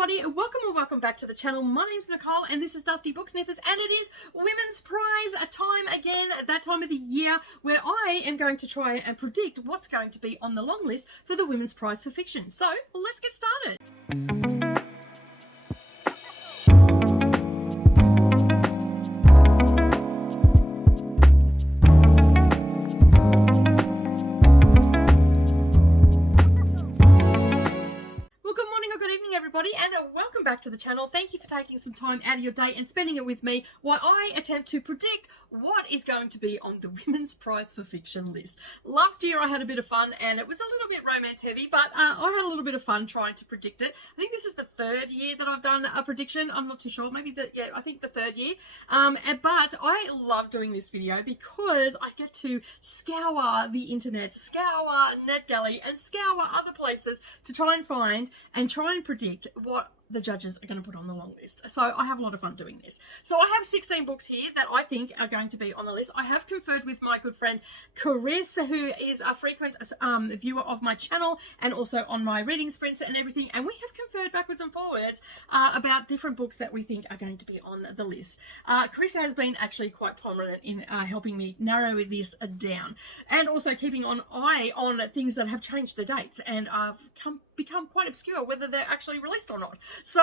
everybody, welcome back to the channel. My name's Nicole and this is Dusty Book Sniffers, and it is Women's Prize time again, that time of the year where I am going to try and predict what's going to be on the long list for the Women's Prize for Fiction. So let's get started. And welcome back to the channel. Thank you for taking some time out of your day and spending it with me while I attempt to predict what is going to be on the Women's Prize for Fiction list. Last year I had a bit of fun and it was a little bit romance heavy, but I had a little bit of fun trying to predict it. I think this is the third year that I've done a prediction. I'm not too sure, I think the third year. But I love doing this video because I get to scour the internet, scour NetGalley and scour other places to try and find and try and predict what the judges are going to put on the long list. So I have a lot of fun doing this. So I have 16 books here that I think are going to be on the list. I have conferred with my good friend Carissa, who is a frequent viewer of my channel and also on my reading sprints and everything, and we have conferred backwards and forwards about different books that we think are going to be on the list. Carissa has been actually quite prominent in helping me narrow this down, and also keeping an eye on things that have changed the dates and become quite obscure, whether they're actually released or not. So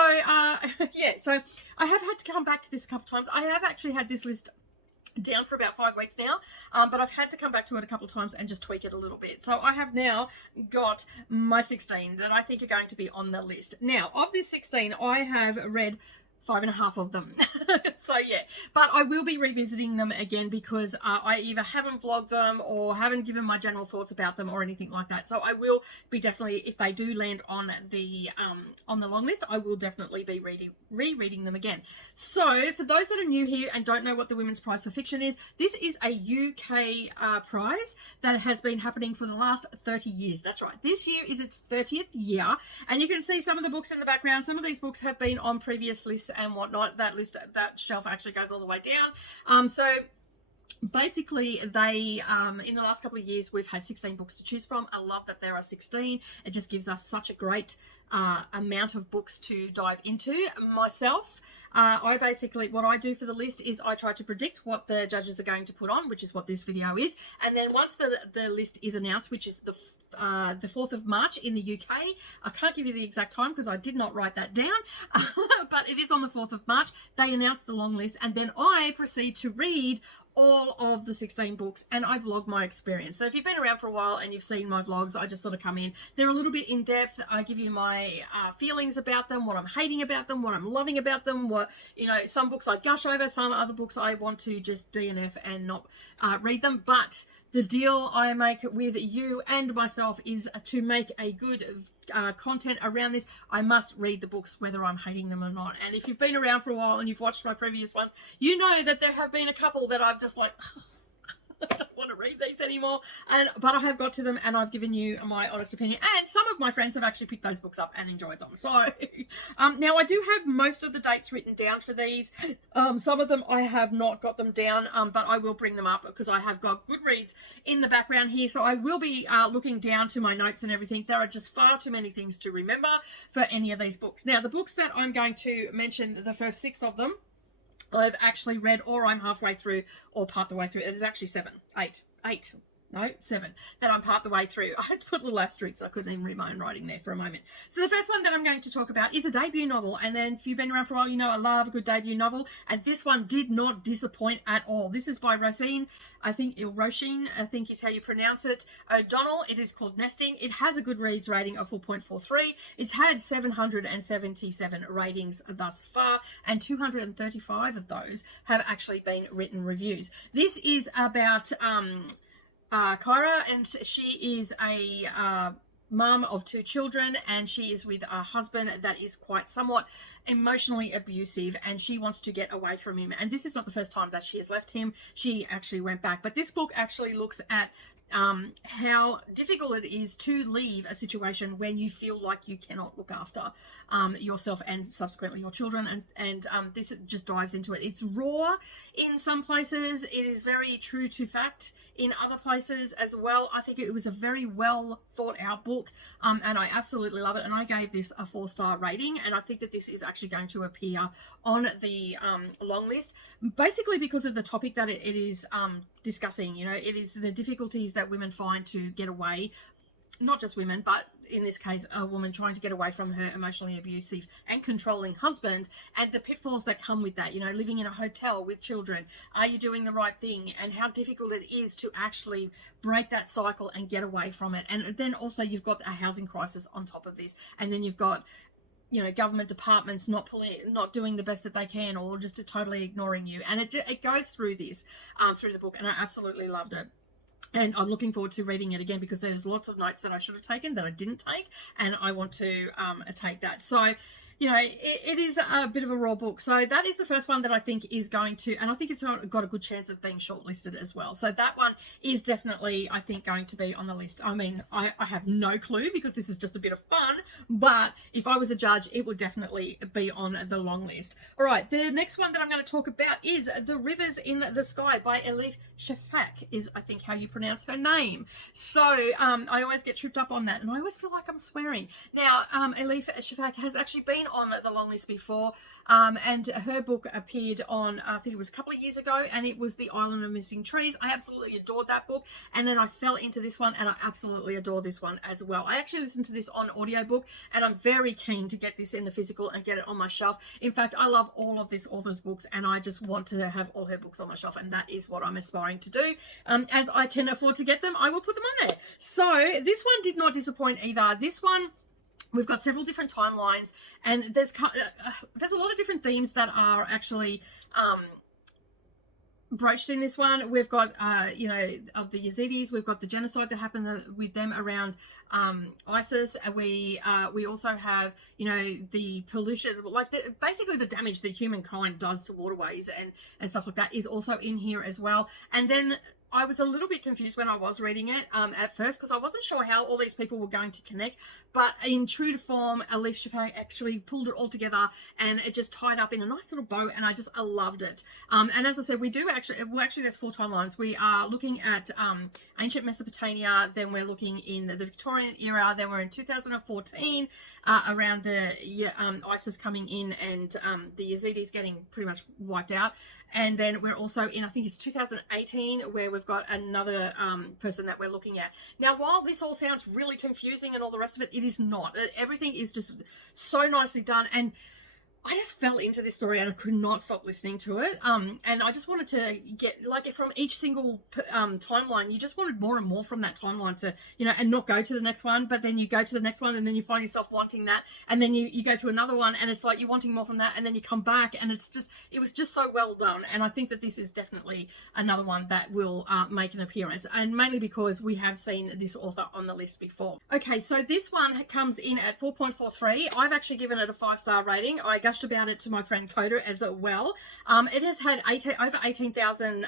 yeah, so I have had to come back to this a couple of times. I have actually had this list down for about 5 weeks now, but I've had to come back to it a couple of times and just tweak it a little bit. So I have now got my 16 that I think are going to be on the list. Now, of this 16, I have read 5.5 of them. So yeah, but I will be revisiting them again because I either haven't vlogged them or haven't given my general thoughts about them or anything like that. So I will be definitely, if they do land on the long list, I will definitely be rereading them again. So for those that are new here and don't know what the Women's Prize for Fiction is, this is a UK prize that has been happening for the last 30 years. That's right. This year is its 30th year, and you can see some of the books in the background. Some of these books have been on previous lists and whatnot. That list, that shelf actually goes all the way down. So basically they in the last couple of years we've had 16 books to choose from. I love that there are 16. It just gives us such a great amount of books to dive into. Myself, I basically, what I do for the list is I try to predict what the judges are going to put on, which is what this video is, and then once the list is announced, which is the 4th of March in the UK. I can't give you the exact time because I did not write that down, but it is on the 4th of March. They announce the long list, and then I proceed to read all of the 16 books and I vlog my experience. So if you've been around for a while and you've seen my vlogs, I just sort of come in. They're a little bit in depth. I give you my feelings about them, what I'm hating about them, what I'm loving about them, what, you know, some books I gush over, some other books I want to just DNF and not read them. But the deal I make with you and myself is to make a good content around this. I must read the books whether I'm hating them or not. And if you've been around for a while and you've watched my previous ones, you know that there have been a couple that I've just like I don't want to read these anymore, but I have got to them and I've given you my honest opinion, and some of my friends have actually picked those books up and enjoyed them. So now I do have most of the dates written down for these. Some of them I have not got them down, but I will bring them up because I have got Goodreads in the background here, so I will be looking down to my notes and everything. There are just far too many things to remember for any of these books. Now the books that I'm going to mention, the first 6 of them I've actually read, or I'm halfway through or part the way through. There's actually 7 that I'm part the way through. I had to put little asterisks. I couldn't even read my own writing there for a moment. So the first one that I'm going to talk about is a debut novel, and then if you've been around for a while, you know I love a good debut novel, and this one did not disappoint at all. This is by Roisin, I think is how you pronounce it, O'Donnell. It is called Nesting. It has a Goodreads rating of 4.43. It's had 777 ratings thus far, and 235 of those have actually been written reviews. This is about Kyra, and she is a mum of 2 children, and she is with a husband that is quite somewhat emotionally abusive, and she wants to get away from him. And this is not the first time that she has left him. She actually went back, but this book actually looks at how difficult it is to leave a situation when you feel like you cannot look after yourself and subsequently your children, and this just dives into it. It's raw in some places. It is very true to fact in other places as well. I think it was a very well thought out book. book, and I absolutely love it, and I gave this a 4-star rating, and I think that this is actually going to appear on the long list, basically because of the topic that it is discussing. You know, it is the difficulties that women find to get away, not just women, but in this case, a woman trying to get away from her emotionally abusive and controlling husband, and the pitfalls that come with that. You know, living in a hotel with children. Are you doing the right thing? And how difficult it is to actually break that cycle and get away from it. And then also you've got a housing crisis on top of this. And then you've got, you know, government departments not doing the best that they can, or just totally ignoring you. And it goes through this, through the book, and I absolutely loved it. And I'm looking forward to reading it again, because there's lots of notes that I should have taken that I didn't take, and I want to take that. So, you know, it is a bit of a raw book. So that is the first one that I think is going to, and I think it's got a good chance of being shortlisted as well. So that one is definitely, I think, going to be on the list. I mean, I have no clue, because this is just a bit of fun, but if I was a judge, it would definitely be on the long list. All right, the next one that I'm going to talk about is The Rivers in the Sky by Elif Shafak, is I think how you pronounce her name. So I always get tripped up on that, and I always feel like I'm swearing. Now, Elif Shafak has actually been on the long list before, and her book appeared on, I think it was a couple of years ago, and it was The Island of Missing Trees. I absolutely adored that book, and then I fell into this one, and I absolutely adore this one as well. I actually listened to this on audiobook, and I'm very keen to get this in the physical and get it on my shelf. In fact, I love all of this author's books, and I just want to have all her books on my shelf, and that is what I'm aspiring to do. As I can afford to get them, I will put them on there. So this one did not disappoint either. This one, we've got several different timelines, and there's a lot of different themes that are actually broached in this one. We've got, you know, of the Yazidis, we've got the genocide that happened with them around ISIS. We also have, you know, the pollution, like basically the damage that humankind does to waterways and stuff like that is also in here as well. And then I was a little bit confused when I was reading it at first, because I wasn't sure how all these people were going to connect, but in true to form, Elif Shafak actually pulled it all together, and it just tied up in a nice little bow, and I loved it. And as I said, we do actually, well, actually there's 4 timelines. We are looking at ancient Mesopotamia, then we're looking in the Victorian era, then we're in 2014, around the ISIS coming in and the Yazidis getting pretty much wiped out. And then we're also in, I think it's 2018, where we've got another person that we're looking at. Now, while this all sounds really confusing and all the rest of it, it is not. Everything is just so nicely done. And I just fell into this story, and I could not stop listening to it. And I just wanted to get, like, from each single timeline, you just wanted more and more from that timeline to, you know, and not go to the next one, but then you go to the next one, and then you find yourself wanting that, and then you go to another one, and it's like you're wanting more from that, and then you come back, and it was just so well done. And I think that this is definitely another one that will make an appearance, and mainly because we have seen this author on the list before. Okay, so this one comes in at 4.43. I've actually given it a 5-star rating. I gushed about it to my friend Coda as well. It has had over 18,000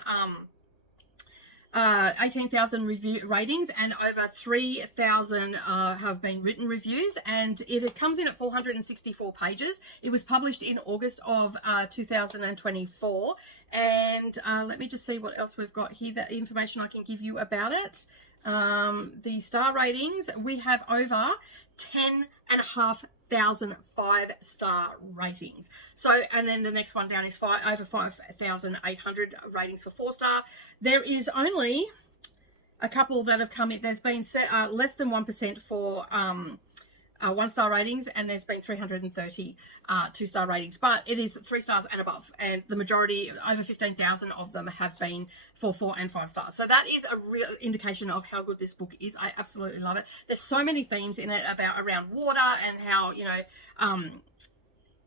review ratings, and over 3,000 have been written reviews, and it comes in at 464 pages. It was published in August of 2024, and let me just see what else we've got here, the information I can give you about it. The star ratings, we have over 10,500 5-star ratings. So, and then the next one down is over 5,800 ratings for 4-star. There is only a couple that have come in. There's been less than 1% for 1-star ratings, and there's been 330 2-star ratings, but it is 3 stars and above, and the majority, over 15,000 of them, have been for 4 and 5 stars. So that is a real indication of how good this book is. I absolutely love it. There's so many themes in it around water, and how, you know,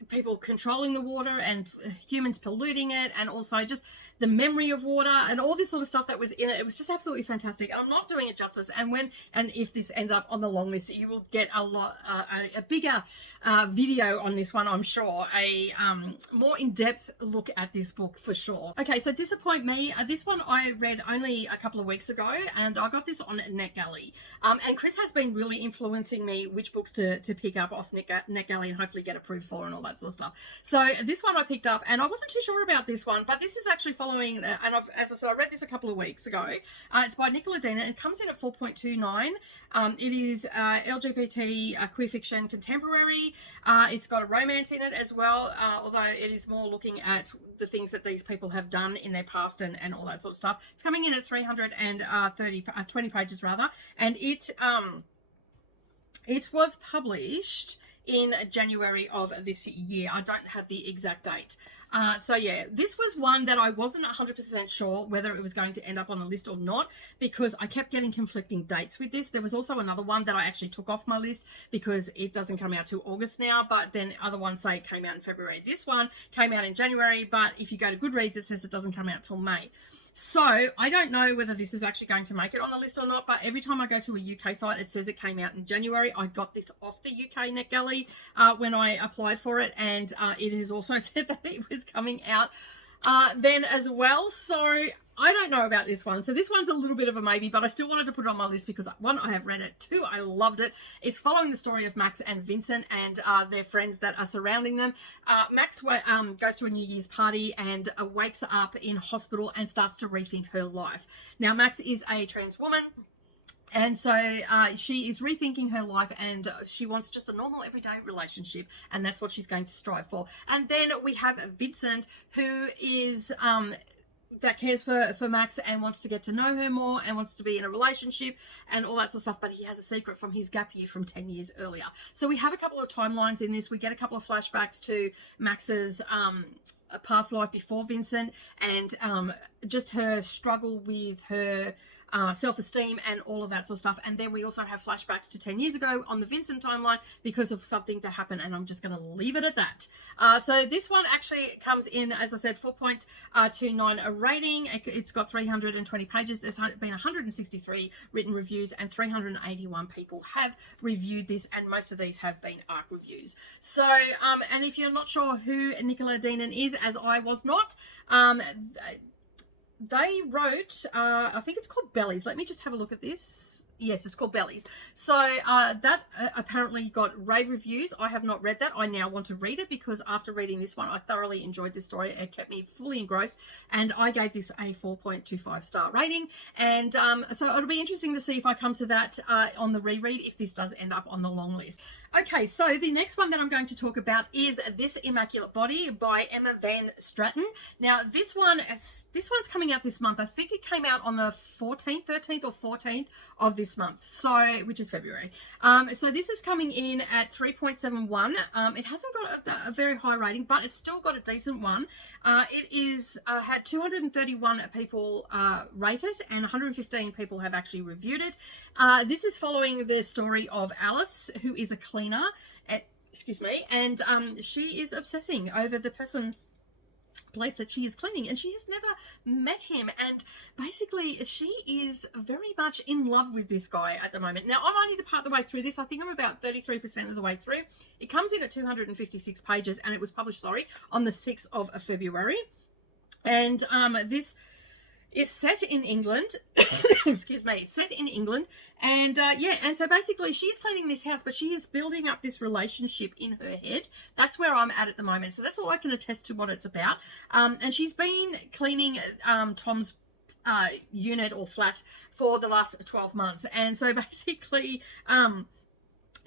people controlling the water and humans polluting it, and also just the memory of water and all this sort of stuff that was in it. It was just absolutely fantastic. I'm not doing it justice, and if this ends up on the long list, you will get a bigger video on this one, I'm sure, a more in-depth look at this book for sure. Okay, so Disappoint Me, this one I read only a couple of weeks ago, and I got this on NetGalley, and Chris has been really influencing me which books to pick up off NetGalley and hopefully get approved for and all that that sort of stuff. So this one I picked up, and I wasn't too sure about this one, but this is actually following, and as I said, I read this a couple of weeks ago. It's by Nicola Dina. It comes in at 4.29. It is LGBT queer fiction contemporary. It's got a romance in it as well, although it is more looking at the things that these people have done in their past and all that sort of stuff. It's coming in at 20 pages rather, and it was published in January of this year. I don't have the exact date. So yeah, this was one that I wasn't 100% sure whether it was going to end up on the list or not, because I kept getting conflicting dates with this. There was also another one that I actually took off my list because it doesn't come out till August now, but then other ones say it came out in February. This one came out in January, but if you go to Goodreads, it says it doesn't come out till May. So I don't know whether this is actually going to make it on the list or not, but every time I go to a UK site, it says it came out in January. I got this off the UK NetGalley when I applied for it, and it has also said that it was coming out then as well. So I don't know about this one. So this one's a little bit of a maybe, but I still wanted to put it on my list because, one, I have read it. Two, I loved it. It's following the story of Max and Vincent and their friends that are surrounding them. Max goes to a New Year's party and wakes up in hospital and starts to rethink her life. Now, Max is a trans woman. And so she is rethinking her life, and she wants just a normal everyday relationship, and that's what she's going to strive for. And then we have Vincent, who is that cares for Max and wants to get to know her more and wants to be in a relationship and all that sort of stuff, but he has a secret from his gap year from 10 years earlier. So we have a couple of timelines in this. We get a couple of flashbacks to Max's past life before Vincent, and just her struggle with her self-esteem and all of that sort of stuff. And then we also have flashbacks to 10 years ago on the Vincent timeline because of something that happened, and I'm just going to leave it at that. So this one actually comes in, as I said, 4.29 a rating. It's got 320 pages. There's been 163 written reviews, and 381 people have reviewed this, and most of these have been ARC reviews. So and if you're not sure who Nicola Dina is, as I was not, they wrote, I think it's called Bellies. Let me just have a look at this. Yes, it's called Bellies. So that apparently got rave reviews. I have not read that. I now want to read it because after reading this one, I thoroughly enjoyed this story. It kept me fully engrossed, and I gave this a 4.25 star rating. And so it'll be interesting to see if I come to that on the reread, if this does end up on the long list. Okay, so the next one that I'm going to talk about is This Immaculate Body by Emma Van Straten. Now, this one's coming out this month. I think it came out on the 13th or 14th of this month, so which is February. So this is coming in at 3.71. It hasn't got a very high rating, but it's still got a decent one. It is had 231 people rate it, and 115 people have actually reviewed it. This is following the story of Alice, who is a cleaner at, and she is obsessing over the person's place that she is cleaning, and she has never met him, and basically she is very much in love with this guy at the moment. Now, I'm only the part of the way through this. I think I'm about 33% of the way through. It comes in at 256 pages, and it was published, on the 6th of February. And this is set in England. Set in England. And and so basically she's cleaning this house, but she is building up this relationship in her head. That's where I'm at the moment. So that's all I can attest to what it's about. And she's been cleaning Tom's unit or flat for the last 12 months. And so basically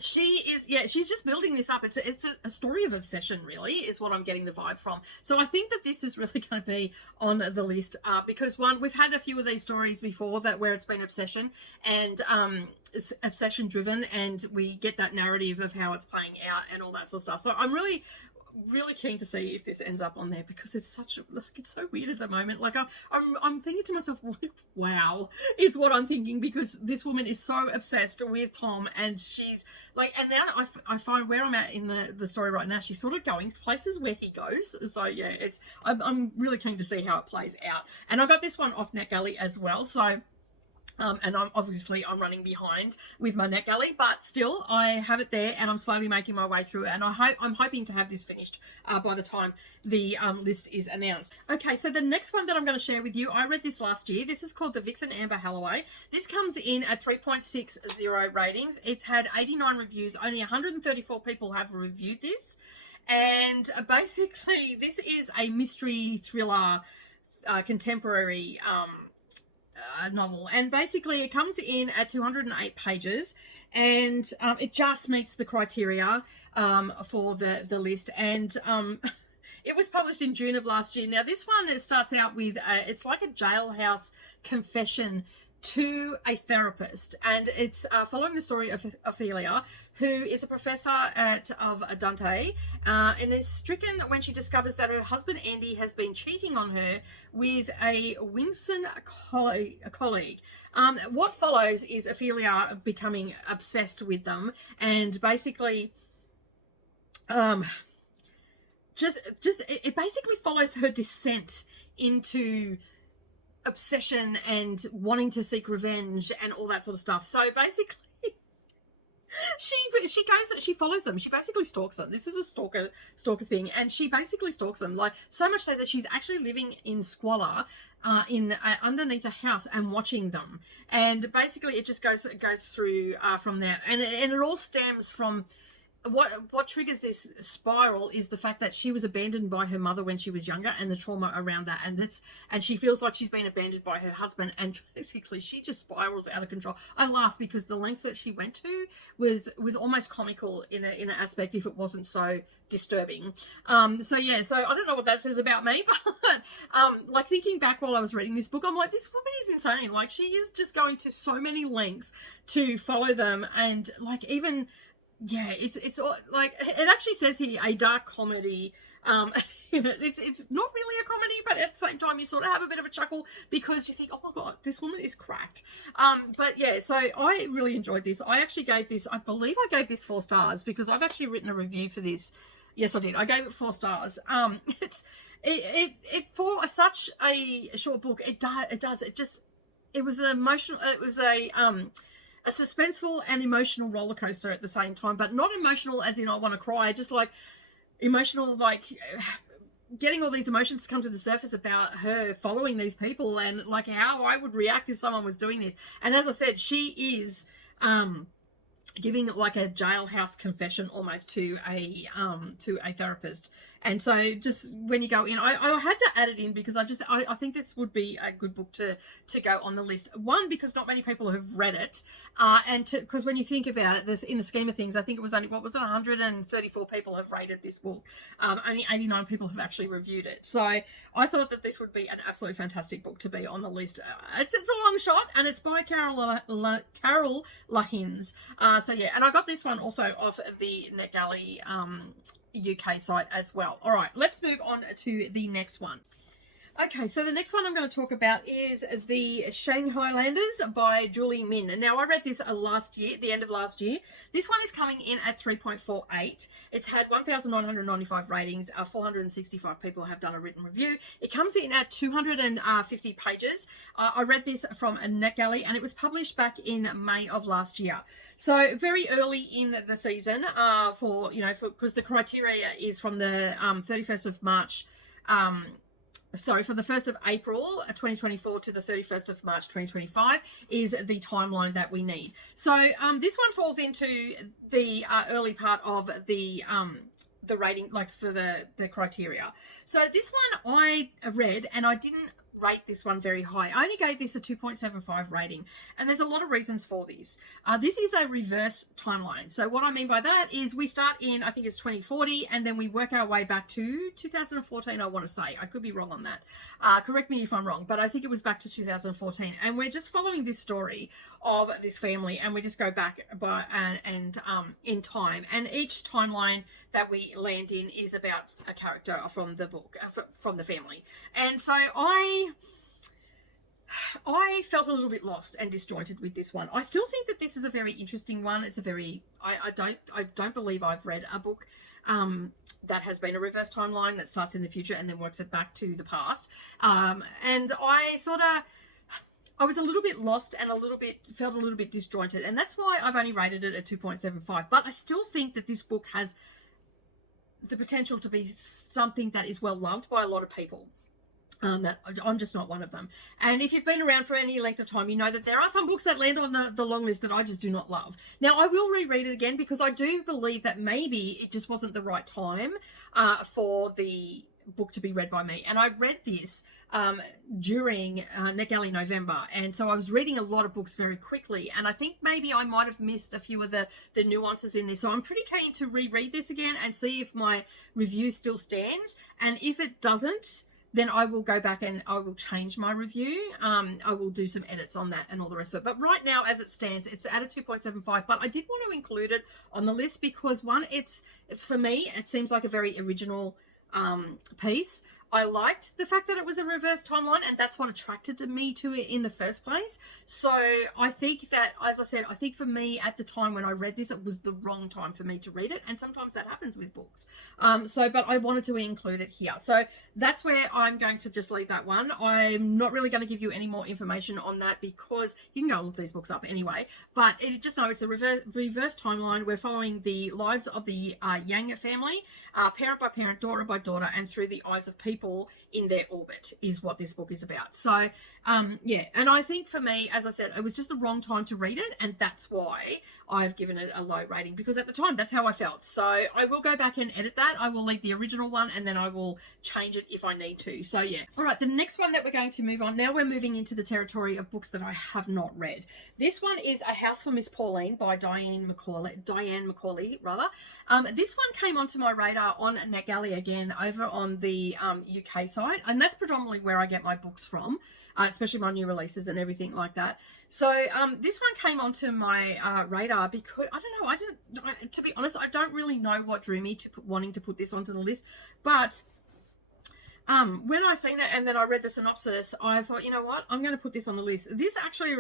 she's just building this up. It's a story of obsession, really, is what I'm getting the vibe from. So I think that this is really going to be on the list because, one, we've had a few of these stories before where it's been obsession and obsession driven, and we get that narrative of how it's playing out and all that sort of stuff. So I'm really keen to see if this ends up on there, because it's it's so weird at the moment. Like I'm thinking to myself, wow, is what I'm thinking, because this woman is so obsessed with Tom, and she's like, and now I find where I'm at in the story right now, she's sort of going places where he goes. So yeah, I'm really keen to see how it plays out. And I got this one off NetGalley as well, so and I'm running behind with my NetGalley, but still I have it there, and I'm slowly making my way through it, and I'm hoping to have this finished by the time the list is announced. Okay, so the next one that I'm going to share with you, I read this last year. This is called The Vixen Amber Halloway. This comes in at 3.60 ratings. It's had 89 reviews. Only 134 people have reviewed this. And basically this is a mystery thriller contemporary novel, and basically it comes in at 208 pages, and it just meets the criteria for the list, and it was published in June of last year. Now this one, it starts out with it's like a jailhouse confession to a therapist, and it's following the story of Ophelia, who is a professor of Dante, and is stricken when she discovers that her husband Andy has been cheating on her with a Winston colleague. What follows is Ophelia becoming obsessed with them, and basically it basically follows her descent into obsession and wanting to seek revenge and all that sort of stuff. So basically she follows them. She basically stalks them. This is a stalker thing, and she basically stalks them, like so much so that she's actually living in squalor underneath a house and watching them. And basically it just goes through from that, and it all stems from what triggers this spiral is the fact that she was abandoned by her mother when she was younger, and the trauma around that, and she feels like she's been abandoned by her husband, and basically she just spirals out of control. I laugh because the lengths that she went to was almost comical in an aspect, if it wasn't so disturbing. So I don't know what that says about me, but like thinking back while I was reading this book, I'm like, this woman is insane. Like, she is just going to so many lengths to follow them, and like even it's like, it actually says here a dark comedy. It's not really a comedy, but at the same time you sort of have a bit of a chuckle because you think, oh my god, this woman is cracked. But yeah, so I really enjoyed this. I actually gave this, I believe I gave this 4 stars because I've actually written a review for this. Yes, I did. I gave it 4 stars. It for such a short book, it was an emotional, it was a suspenseful and emotional roller coaster at the same time, but not emotional as in I want to cry, just like emotional, like getting all these emotions to come to the surface about her following these people and like how I would react if someone was doing this. And as I said, she is giving like a jailhouse confession almost to a therapist. And so just when you go in, I had to add it in because I think this would be a good book to go on the list. One, because not many people have read it, and because when you think about it, there's, in the scheme of things, I think it was only, 134 people have rated this book. Only 89 people have actually reviewed it. So I thought that this would be an absolutely fantastic book to be on the list. It's a long shot, and it's by Carol Lahins. So yeah, and I got this one also off the NetGalley UK site as well. All right, let's move on to the next one. Okay, so the next one I'm going to talk about is The Shanghailanders by Julie Min. Now, I read this last year, the end of last year. This one is coming in at 3.48. It's had 1,995 ratings. 465 people have done a written review. It comes in at 250 pages. I read this from NetGalley, and it was published back in May of last year. So very early in the season because the criteria is from the 31st of March, for the 1st of April 2024 to the 31st of March 2025 is the timeline that we need. So this one falls into the early part of the rating, like for the criteria. So this one I read, and I didn't rate this one very high. I only gave this a 2.75 rating, and there's a lot of reasons for this. This is a reverse timeline. So what I mean by that is we start in, I think it's 2040, and then we work our way back to 2014, I want to say. I could be wrong on that. Correct me if I'm wrong, but I think it was back to 2014. And we're just following this story of this family, and we just go back in time. And each timeline that we land in is about a character from the book, from the family. And so I felt a little bit lost and disjointed with this one. I still think that this is a very interesting one. It's a very, I don't believe I've read a book that has been a reverse timeline that starts in the future and then works it back to the past. And I was a little bit lost and felt a little bit disjointed. And that's why I've only rated it at 2.75. But I still think that this book has the potential to be something that is well loved by a lot of people. That I'm just not one of them. And if you've been around for any length of time, you know that there are some books that land on the long list that I just do not love. Now, I will reread it again because I do believe that maybe it just wasn't the right time for the book to be read by me. And I read this during NetGalley November, and so I was reading a lot of books very quickly, and I think maybe I might have missed a few of the nuances in this. So I'm pretty keen to reread this again and see if my review still stands, and if it doesn't, then I will go back and I will change my review. I will do some edits on that and all the rest of it. But right now, as it stands, it's at a 2.75. But I did want to include it on the list because, one, for me, it seems like a very original piece. I liked the fact that it was a reverse timeline, and that's what attracted me to it in the first place. So I think that, as I said, I think for me at the time when I read this, it was the wrong time for me to read it, and sometimes that happens with books. But I wanted to include it here. So that's where I'm going to just leave that one. I'm not really going to give you any more information on that because you can go and look these books up anyway. But just know it's a reverse timeline. We're following the lives of the Yang family, parent by parent, daughter by daughter, and through the eyes of people in their orbit is what this book is about. So yeah, and I think for me, as I said, it was just the wrong time to read it, and that's why I've given it a low rating, because at the time that's how I felt. So I will go back and edit that. I will leave the original one and then I will change it if I need to. So yeah. All right, the next one that we're going to move on, now we're moving into the territory of books that I have not read. This one is A House for Miss Pauline by Diane Macaulay. This one came onto my radar on NetGalley again over on the UK site, and that's predominantly where I get my books from, especially my new releases and everything like that. So this one came onto my radar because to be honest, I don't really know what drew me to wanting to put this onto the list, but when I seen it and then I read the synopsis, I thought, you know what, I'm going to put this on the list. This actually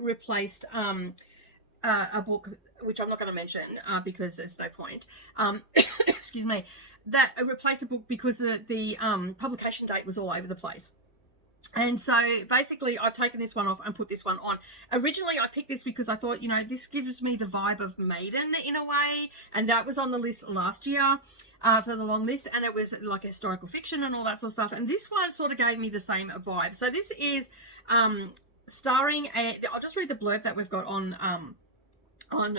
replaced a book which I'm not going to mention because there's no point. Excuse me. That replaced a book because the publication date was all over the place. And so basically I've taken this one off and put this one on. Originally I picked this because I thought, you know, this gives me the vibe of Maiden in a way, and that was on the list last year for the long list, and it was like historical fiction and all that sort of stuff, and this one sort of gave me the same vibe. So this is starring I'll just read the blurb that we've got on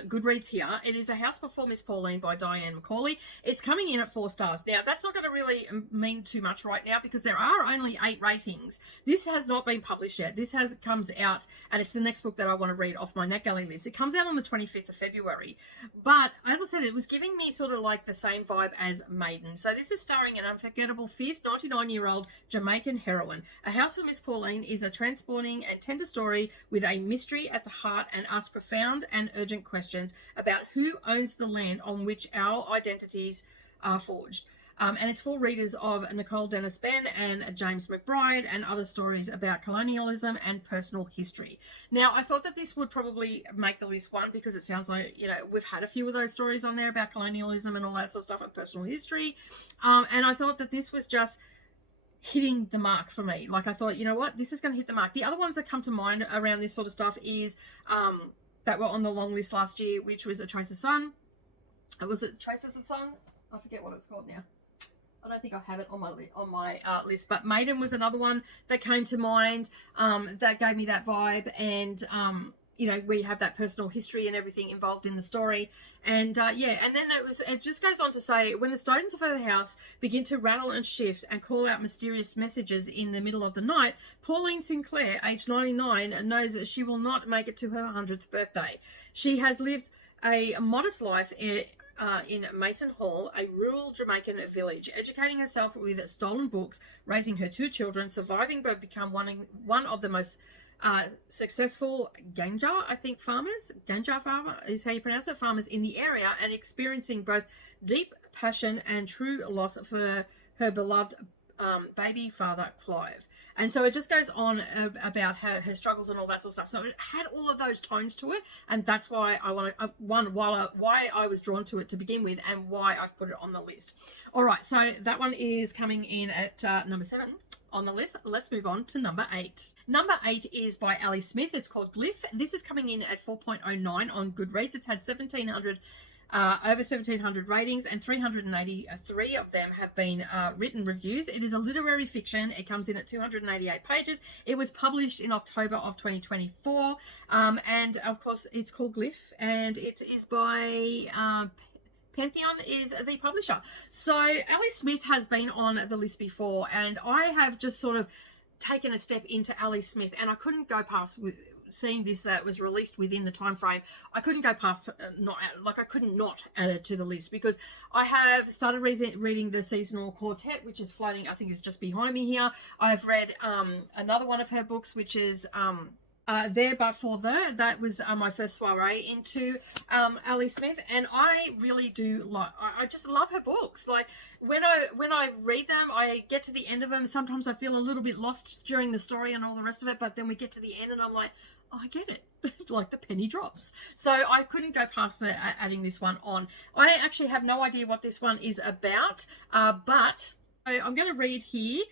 Goodreads here. It is A House Before Miss Pauline by Diane Macaulay. It's coming in at 4 stars. Now, that's not going to really mean too much right now because there are only 8 ratings. This has not been published yet. This comes out, and it's the next book that I want to read off my NetGalley list. It comes out on the 25th of February. But, as I said, it was giving me sort of like the same vibe as Maiden. So this is starring an unforgettable, fierce 99-year-old Jamaican heroine. A House for Miss Pauline is a transporting and tender story with a mystery at the heart and asks profound and urgent questions about who owns the land on which our identities are forged. And it's for readers of Nicole Dennis Benn and James McBride, and other stories about colonialism and personal history. Now, I thought that this would probably make the list, one, because it sounds like, you know, we've had a few of those stories on there about colonialism and all that sort of stuff and personal history. And I thought that this was just hitting the mark for me. Like, I thought, you know what, this is going to hit the mark. The other ones that come to mind around this sort of stuff is that were on the long list last year, which was A Trace of Sun. Was it Trace of the Sun? I forget what it's called now. I don't think I have it on my list, but Maiden was another one that came to mind that gave me that vibe, and you know, we have that personal history and everything involved in the story. And yeah, and then it just goes on to say, when the stones of her house begin to rattle and shift and call out mysterious messages in the middle of the night, Pauline Sinclair, aged 99, knows that she will not make it to her 100th birthday. She has lived a modest life in Mason Hall, a rural Jamaican village, educating herself with stolen books, raising her 2 children, surviving but become one of the most successful Ganja farmer is how you pronounce it, farmers in the area, and experiencing both deep passion and true loss for her beloved baby father Clive. And so it just goes on about her struggles and all that sort of stuff. So it had all of those tones to it, and that's why I want to why I was drawn to it to begin with, and why I've put it on the list. All right, so that one is coming in at number 7 on the list. Let's move on to number 8. Number 8 is by Ali Smith. It's called Glyph. This is coming in at 4.09 on Goodreads. It's had 1,700 over 1,700 ratings, and 383 of them have been written reviews. It is a literary fiction. It comes in at 288 pages. It was published in October of 2024, and of course it's called Glyph, and it is by Pantheon is the publisher. So Ali Smith has been on the list before, and I have just sort of taken a step into Ali Smith, and I couldn't go past seeing this that was released within the time frame. I couldn't go past I couldn't not add it to the list, because I have started reading the Seasonal Quartet, which is floating, I think is just behind me here. I've read another one of her books, which is There But For The. That was my first soiree into Ali Smith, and I really do I just love her books. Like when I read them, I get to the end of them, sometimes I feel a little bit lost during the story and all the rest of it, but then we get to the end and I'm like, oh, I get it. Like the penny drops. So I couldn't go past adding this one on. I actually have no idea what this one is about, but I'm going to read here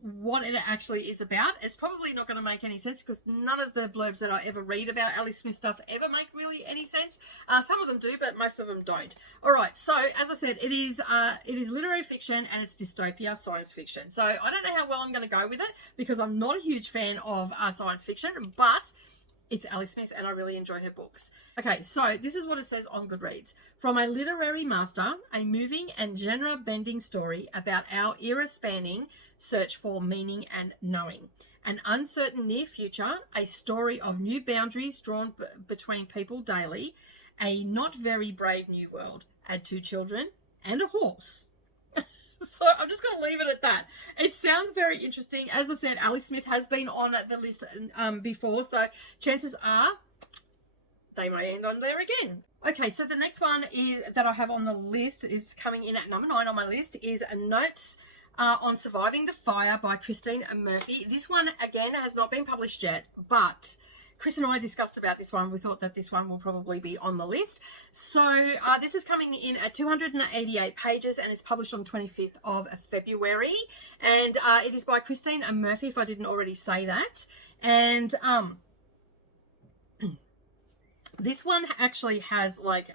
what it actually is about. It's probably not going to make any sense, because none of the blurbs that I ever read about Ali Smith stuff ever make really any sense. Some of them do, but most of them don't. All right, so as I said, it is literary fiction, and it's dystopia science fiction. So I don't know how well I'm going to go with it, because I'm not a huge fan of science fiction, but it's Ali Smith and I really enjoy her books. Okay, so this is what it says on Goodreads. From a literary master, a moving and genre-bending story about our era-spanning search for meaning and knowing. An uncertain near future, a story of new boundaries drawn between people daily, a not very brave new world, add 2 children and a horse. So I'm just going to leave it at that. It sounds very interesting. As I said, Ali Smith has been on the list before, so chances are they may end on there again. Okay, so the next one that I have on the list is coming in at number 9 on my list, is Notes on Surviving the Fire by Christine Murphy. This one, again, has not been published yet, but Chris and I discussed about this one. We thought that this one will probably be on the list. So this is coming in at 288 pages, and it's published on 25th of February. And it is by Christine Murphy, if I didn't already say that. And this one actually has like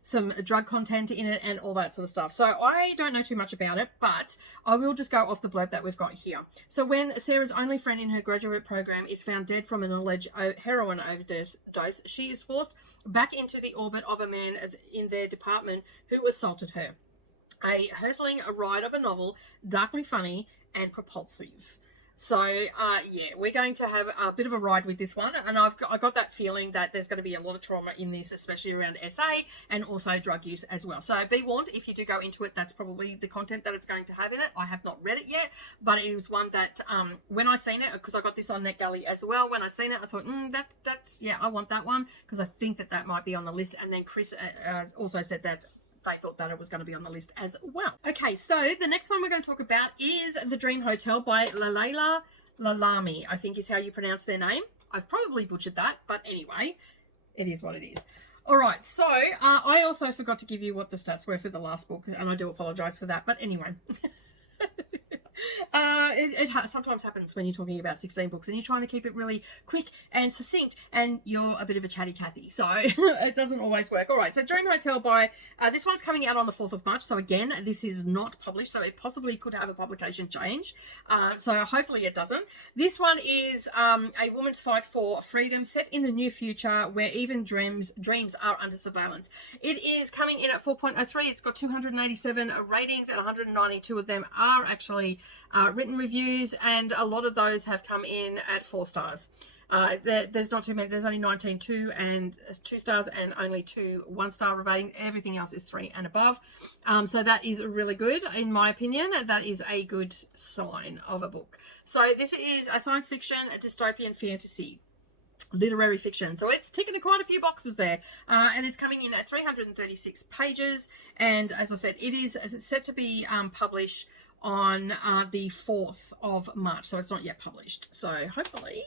some drug content in it and all that sort of stuff. So I don't know too much about it, but I will just go off the blurb that we've got here. So when Sarah's only friend in her graduate program is found dead from an alleged heroin overdose, she is forced back into the orbit of a man in their department who assaulted her. A hurtling ride of a novel, darkly funny and propulsive. So, yeah, we're going to have a bit of a ride with this one, and I got that feeling that there's going to be a lot of trauma in this, especially around SA and also drug use as well. So be warned, if you do go into it, that's probably the content that it's going to have in it. I have not read it yet, but it was one that when I seen it, because I got this on NetGalley as well, when I seen it, I thought, that's, yeah, I want that one, because I think that might be on the list. And then Chris also said that they thought that it was going to be on the list as well. Okay, so the next one we're going to talk about is The Dream Hotel by Lalaila Lalami, I think is how you pronounce their name. I've probably butchered that, but anyway, it is what it is. All right, so I also forgot to give you what the stats were for the last book, and I do apologize for that, but anyway. It sometimes happens when you're talking about 16 books and you're trying to keep it really quick and succinct, and you're a bit of a chatty Cathy, so it doesn't always work. All right, so Dream Hotel by this one's coming out on the 4th of March, so again, this is not published, so it possibly could have a publication change, so hopefully it doesn't. This one is a woman's fight for freedom set in the near future where even dreams are under surveillance. It is coming in at 4.03. It's got 287 ratings, and 192 of them are actually written reviews, and a lot of those have come in at 4 stars. There's not too many. There's only 19 2 stars and only 2 1-star rating. Everything else is 3 and above. So that is really good, in my opinion. That is a good sign of a book. So this is a science fiction, a dystopian fantasy, literary fiction. So it's ticking quite a few boxes there, and it's coming in at 336 pages. And as I said, it is set to be published on the 4th of March, so it's not yet published. So hopefully,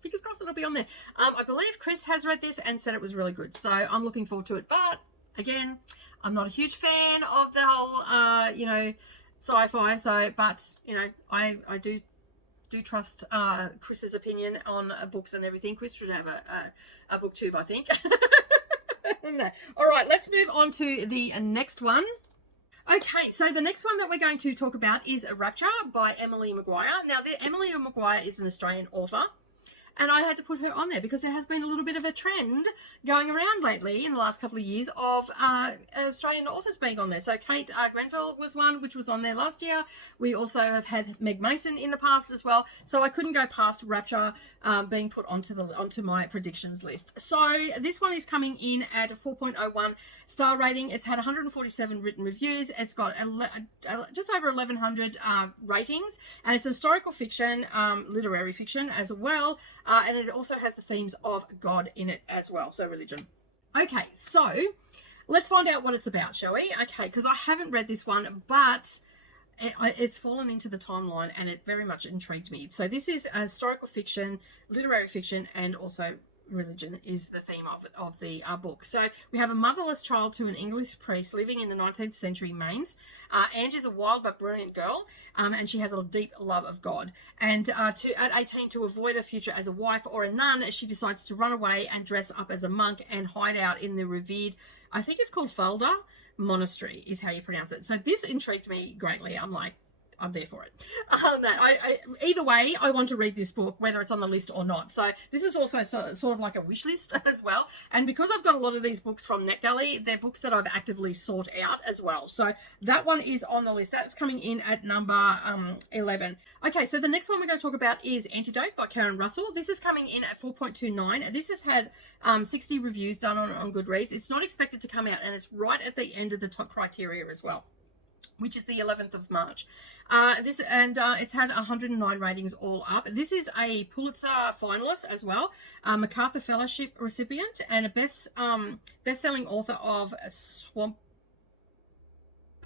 fingers crossed, it'll be on there. I believe Chris has read this and said it was really good, so I'm looking forward to it. But again, I'm not a huge fan of the whole sci-fi, so but I do trust Chris's opinion on books and everything. Chris should have a booktube, I think. No. All right, let's move on to the next one. Okay, so the next one that we're going to talk about is Rapture by Emily Maguire. Now, Emily Maguire is an Australian author, and I had to put her on there because there has been a little bit of a trend going around lately in the last couple of years of Australian authors being on there. So Kate Grenfell was one which was on there last year. We also have had Meg Mason in the past as well. So I couldn't go past Rapture being put onto my predictions list. So this one is coming in at a 4.01 star rating. It's had 147 written reviews. It's got just over 1,100 ratings, and it's historical fiction, literary fiction as well. And it also has the themes of God in it as well, so religion. Okay, so let's find out what it's about, shall we? Okay, because I haven't read this one, but it's fallen into the timeline and it very much intrigued me. So this is a historical fiction, literary fiction, and also religion is the theme of the book. So we have a motherless child to an English priest living in the 19th century Mainz. Ange is a wild but brilliant girl, and she has a deep love of God. And at 18, to avoid a future as a wife or a nun, she decides to run away and dress up as a monk and hide out in the revered, I think it's called Fulda Monastery is how you pronounce it. So this intrigued me greatly. I'm like, I'm there for it. Either way, I want to read this book, whether it's on the list or not. So this is also sort of like a wish list as well. And because I've got a lot of these books from NetGalley, they're books that I've actively sought out as well. So that one is on the list. That's coming in at number 11. Okay, so the next one we're going to talk about is Antidote by Karen Russell. This is coming in at 4.29. This has had 60 reviews done on Goodreads. It's not expected to come out, and it's right at the end of the top criteria as well, which is the 11th of March. It's had 109 ratings all up. This is a Pulitzer finalist as well, MacArthur Fellowship recipient, and a best-selling author of Swamp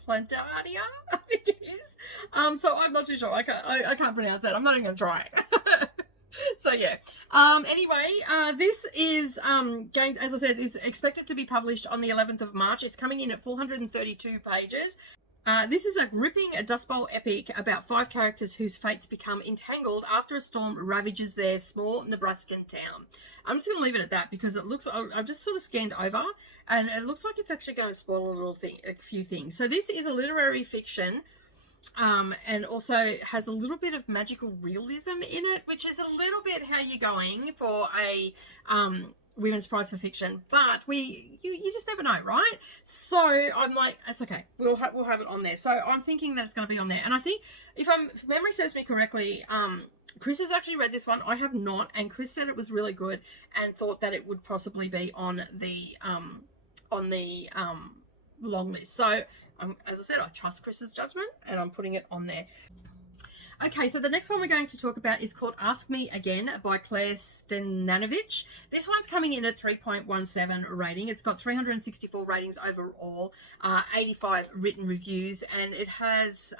Plantaria, I think it is. So I'm not too sure. I can't pronounce that. I'm not even going to try it. So yeah. This is as I said, is expected to be published on the 11th of March. It's coming in at 432 pages. This is a gripping Dust Bowl epic about 5 characters whose fates become entangled after a storm ravages their small Nebraskan town. I'm just going to leave it at that because I've just sort of scanned over and it looks like it's actually going to spoil a few things. So this is a literary fiction, and also has a little bit of magical realism in it, which is a little bit how you're going for a Women's Prize for Fiction, but you just never know, right? So I'm like, that's okay. We'll have it on there. So I'm thinking that it's going to be on there. And I think if memory serves me correctly, Chris has actually read this one. I have not, and Chris said it was really good and thought that it would possibly be on the long list. So as I said, I trust Chris's judgment and I'm putting it on there. Okay, so the next one we're going to talk about is called Ask Me Again by Claire Stenanovic. This one's coming in at 3.17 rating. It's got 364 ratings overall, 85 written reviews, and it has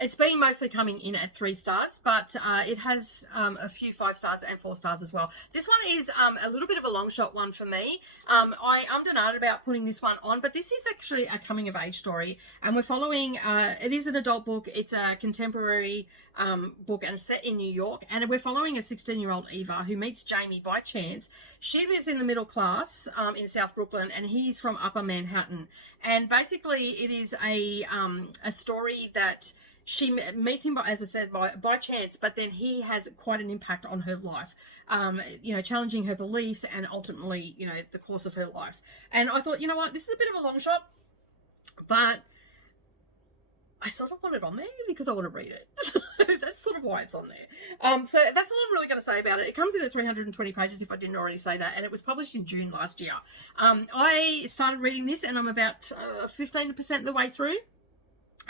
it's been mostly coming in at 3 stars, but it has a few 5 stars and 4 stars as well. This one is a little bit of a long shot one for me. I ummed and ahed about putting this one on, but this is actually a coming of age story, and we're following, it is an adult book. It's a contemporary book and it's set in New York, and we're following a 16-year-old Eva who meets Jamie by chance. She lives in the middle class in South Brooklyn, and he's from Upper Manhattan. And basically it is a story that she meets him, as I said, by chance, but then he has quite an impact on her life, challenging her beliefs and ultimately, the course of her life. And I thought, you know what, this is a bit of a long shot, but I sort of want it on there because I want to read it. So that's sort of why it's on there. So that's all I'm really going to say about it. It comes in at 320 pages, if I didn't already say that, and it was published in June last year. I started reading this and I'm about 15% of the way through.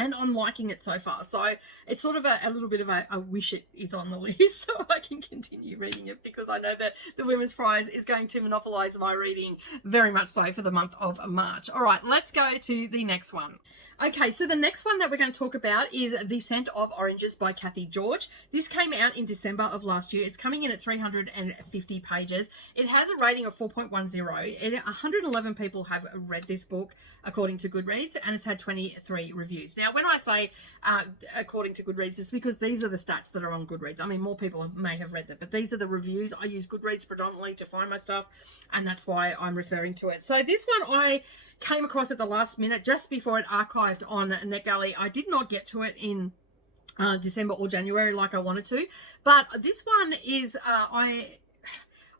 And I'm liking it so far. So it's sort of a little bit of a wish it is on the list so I can continue reading it, because I know that the Women's Prize is going to monopolise my reading very much so for the month of March. All right, let's go to the next one. Okay, so the next one that we're going to talk about is The Scent of Oranges by Kathy George. This came out in December of last year. It's coming in at 350 pages. It has a rating of 4.10. 111 people have read this book, according to Goodreads, and it's had 23 reviews. Now, when I say according to Goodreads, it's because these are the stats that are on Goodreads. I mean, more people may have read them, but these are the reviews. I use Goodreads predominantly to find my stuff, and that's why I'm referring to it. So this one I came across at the last minute, just before it archived on NetGalley. I did not get to it in December or January like I wanted to, but this one is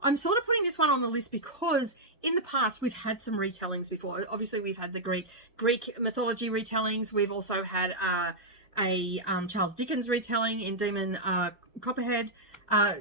I'm sort of putting this one on the list because in the past we've had some retellings before. Obviously we've had the Greek mythology retellings. We've also had a Charles Dickens retelling in Demon Copperhead a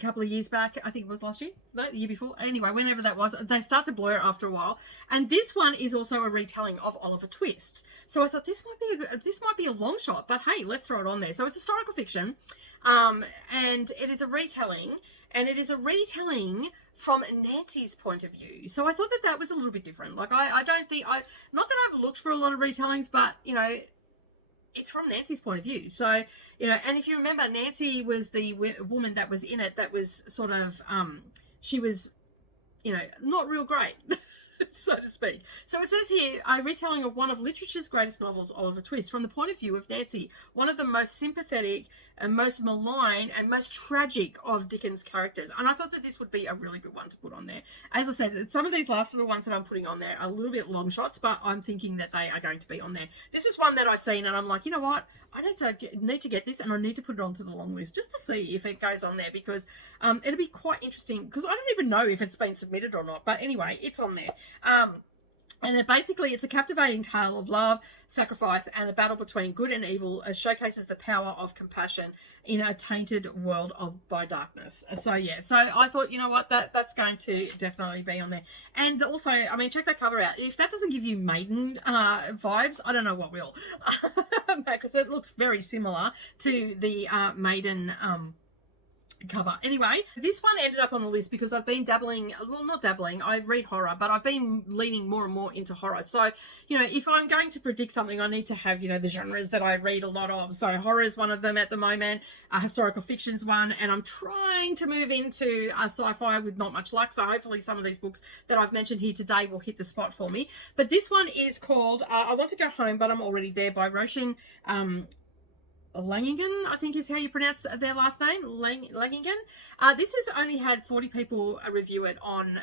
couple of years back. I think it was last year, no, the year before. Anyway, whenever that was, they start to blur after a while. And this one is also a retelling of Oliver Twist. So I thought this might be a long shot, but hey, let's throw it on there. So it's historical fiction, and it is a retelling, and it is a retelling from Nancy's point of view. So I thought that was a little bit different. Like I don't think not that I've looked for a lot of retellings, but you know, it's from Nancy's point of view. So, you know, and if you remember, Nancy was the woman that was in it that was sort of, she was, you know, not real great, so to speak. So it says here, a retelling of one of literature's greatest novels, Oliver Twist, from the point of view of Nancy, one of the most sympathetic and most malign and most tragic of Dickens' characters. And I thought that this would be a really good one to put on there. As I said, some of these last little ones that I'm putting on there are a little bit long shots, but I'm thinking that they are going to be on there. This is one that I've seen and I'm like, you know what? I need to get this, and I need to put it onto the long list just to see if it goes on there, because it'll be quite interesting, because I don't even know if it's been submitted or not. But anyway, it's on there. And it's a captivating tale of love, sacrifice, and a battle between good and evil. It showcases the power of compassion in a tainted world by darkness. So yeah, so I thought, you know what, that's going to definitely be on there. And also, I mean, check that cover out. If that doesn't give you maiden vibes, I don't know what will, because it looks very similar to the maiden cover. Anyway, this one ended up on the list because I've been dabbling, well, not dabbling, I read horror, but I've been leaning more and more into horror. So, you know, if I'm going to predict something, I need to have, you know, the genres that I read a lot of. So horror is one of them at the moment, historical fiction's one, and I'm trying to move into sci-fi with not much luck. So hopefully some of these books that I've mentioned here today will hit the spot for me. But this one is called I Want to Go Home, But I'm Already There by Roshan Langigan, I think is how you pronounce their last name, Langigan. This has only had 40 people review it on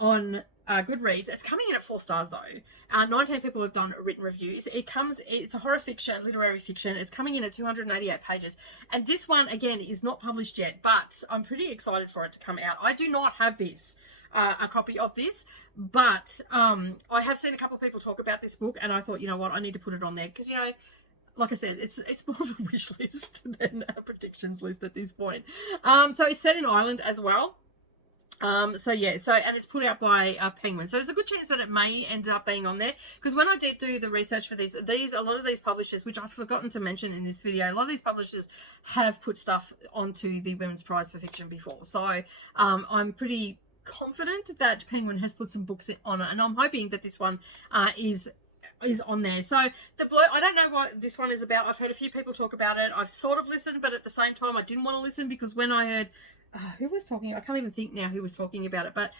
Goodreads. It's coming in at 4 stars though. 19 people have done written reviews. It's a horror fiction, literary fiction. It's coming in at 288 pages. And this one, again, is not published yet, but I'm pretty excited for it to come out. I do not have this, a copy of this, but I have seen a couple of people talk about this book, and I thought, you know what, I need to put it on there because, you know, like I said, it's more of a wish list than a predictions list at this point. So it's set in Ireland as well. So yeah, and it's put out by Penguin. So there's a good chance that it may end up being on there, because when I did do the research for these, a lot of these publishers, which I've forgotten to mention in this video, a lot of these publishers have put stuff onto the Women's Prize for Fiction before. So I'm pretty confident that Penguin has put some books on it, and I'm hoping that this one is on there. So I don't know what this one is about. I've heard a few people talk about it. I've sort of listened, but at the same time I didn't want to listen, because when I heard who was talking, I can't even think now who was talking about it, but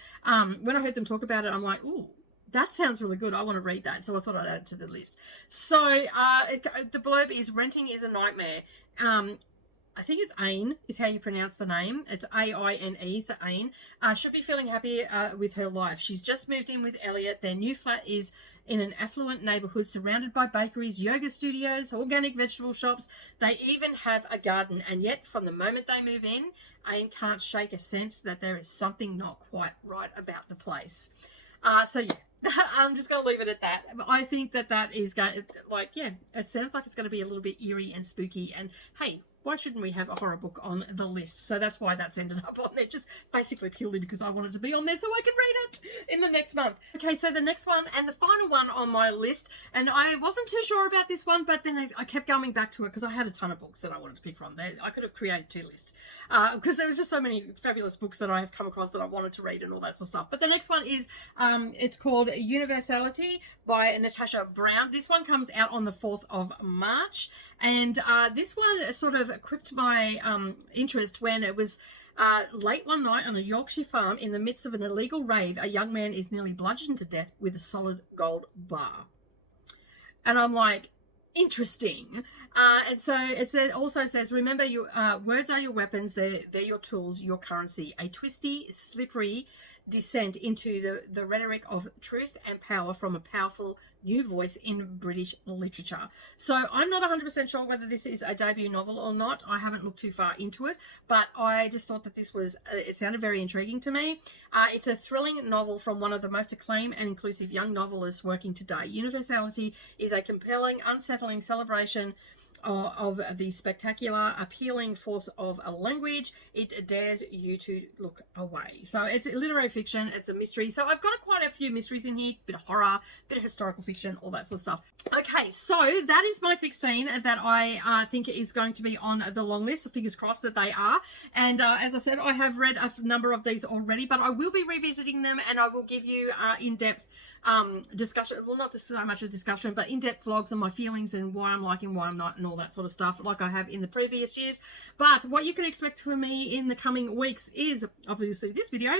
when I heard them talk about it, I'm like, ooh, that sounds really good. I want to read that. So I thought I'd add it to the list. So the blurb is, renting is a nightmare. I think it's Aine is how you pronounce the name. It's A-I-N-E, so Aine. Should be feeling happy with her life. She's just moved in with Elliot. Their new flat is in an affluent neighbourhood surrounded by bakeries, yoga studios, organic vegetable shops. They even have a garden. And yet, from the moment they move in, Aine can't shake a sense that there is something not quite right about the place. So yeah. I'm just going to leave it at that. I think that is going, like, yeah, it sounds like it's going to be a little bit eerie and spooky. And hey, why shouldn't we have a horror book on the list? So that's why that's ended up on there, just basically purely because I wanted to be on there so I can read it in the next month. Okay, so the next one and the final one on my list, and I wasn't too sure about this one, but then I kept going back to it because I had a ton of books that I wanted to pick from there. I could have created two lists because there was just so many fabulous books that I have come across that I wanted to read and all that sort of stuff. But the next one is, it's called Universality by Natasha Brown. This one comes out on the 4th of March, and this one sort of equipped my interest when it was late one night on a Yorkshire farm in the midst of an illegal rave. A young man is nearly bludgeoned to death with a solid gold bar. And I'm like, interesting. And so it also says, remember, your words are your weapons. They're your tools, your currency. A twisty, slippery descent into the rhetoric of truth and power from a powerful new voice in British literature. So I'm not 100% sure whether this is a debut novel or not. I haven't looked too far into it, but I just thought that this was, it sounded very intriguing to me. It's a thrilling novel from one of the most acclaimed and inclusive young novelists working today. Universality is a compelling, unsettling celebration of the spectacular, appealing force of a language. It dares you to look away. So it's literary fiction, it's a mystery. So I've got quite a few mysteries in here, bit of horror, bit of historical fiction, all that sort of stuff. Okay, so that is my 16 that I think is going to be on the long list. Fingers crossed that they are. And as I said, I have read a number of these already, but I will be revisiting them, and I will give you in-depth discussion, well, not just so much a discussion, but in-depth vlogs on my feelings and why I'm liking, why I'm not, and all that sort of stuff, like I have in the previous years. But what you can expect from me in the coming weeks is obviously this video,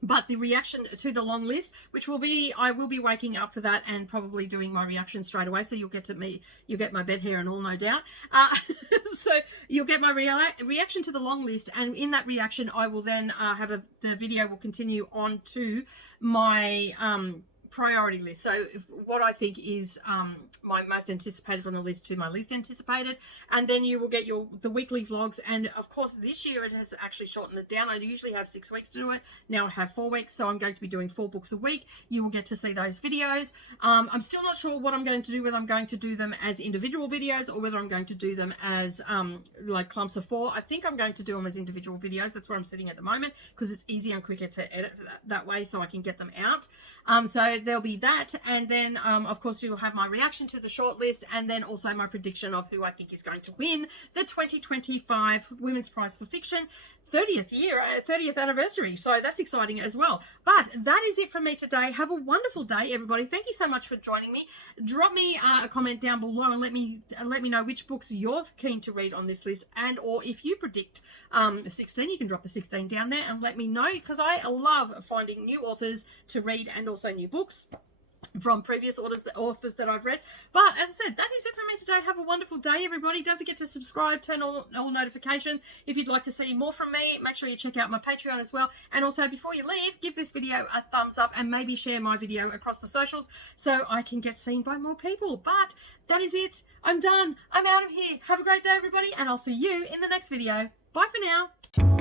but the reaction to the long list, which will be, I will be waking up for that and probably doing my reaction straight away. So you'll get you'll get my bed hair and all, no doubt. So you'll get my reaction to the long list, and in that reaction, I will then have the video will continue on to my priority list. So what I think is my most anticipated from the list to my least anticipated, and then you will get the weekly vlogs. And of course this year it has actually shortened it down. I usually have 6 weeks to do it, now I have 4 weeks, so I'm going to be doing 4 books a week. You will get to see those videos. I'm still not sure what I'm going to do, whether I'm going to do them as individual videos or whether I'm going to do them as like clumps of 4. I think I'm going to do them as individual videos. That's where I'm sitting at the moment, because it's easier and quicker to edit that way, so I can get them out. So there'll be that, and then of course you'll have my reaction to the short list, and then also my prediction of who I think is going to win the 2025 Women's Prize for Fiction 30th anniversary. So that's exciting as well. But that is it from me today. Have a wonderful day, everybody. Thank you so much for joining me. Drop me a comment down below and let me know which books you're keen to read on this list, and or if you predict 16, you can drop the 16 down there and let me know, because I love finding new authors to read and also new books from previous authors that I've read. But as I said, that is it for me today. Have a wonderful day, everybody. Don't forget to subscribe, turn on all notifications. If you'd like to see more from me, make sure you check out my Patreon as well. And also, before you leave, give this video a thumbs up and maybe share my video across the socials so I can get seen by more people. But that is it. I'm done. I'm out of here. Have a great day, everybody, and I'll see you in the next video. Bye for now.